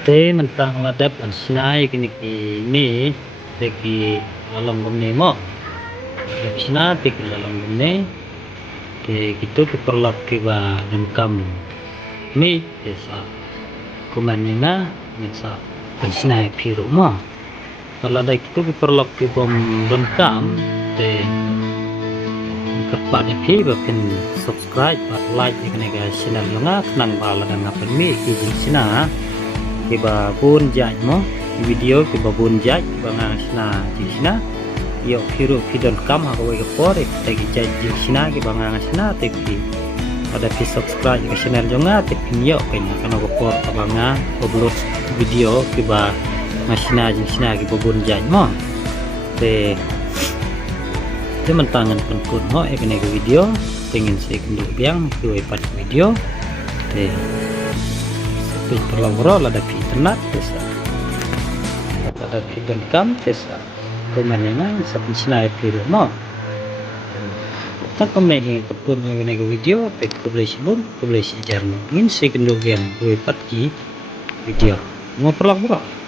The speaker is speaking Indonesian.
Te mentang ladap an sinai kini teki lalang gomne mo sina teki lalang gomne ke gitu perlap ke ba dengkam ni desa kumanina nisa sinai piru mo kalau ada itu perlap ke bom dengkam te kerpat ni bakin subscribe like ni guys channel nga kenang bala dan ngapen mi ki sina kiba bun jaj mo video kiba bun jaj banga sina jisina yo kiru kidon kam ha ko por tegi jaj jisina kiba nga sina tegi ada ki subscribe ke channel jonga tegi yo kenya kana ko por banga upload video kiba masina jisina kiba bun jaj mo te mentangan penkut mo ekne video pengen sekundu biang dua part video te perlawaran ada internet desa ada dengkam desa komennya sampai sinai piru no tak komen kepun mengenai video pek publish jarno ingin sekundu biang dua part video mau perlawaran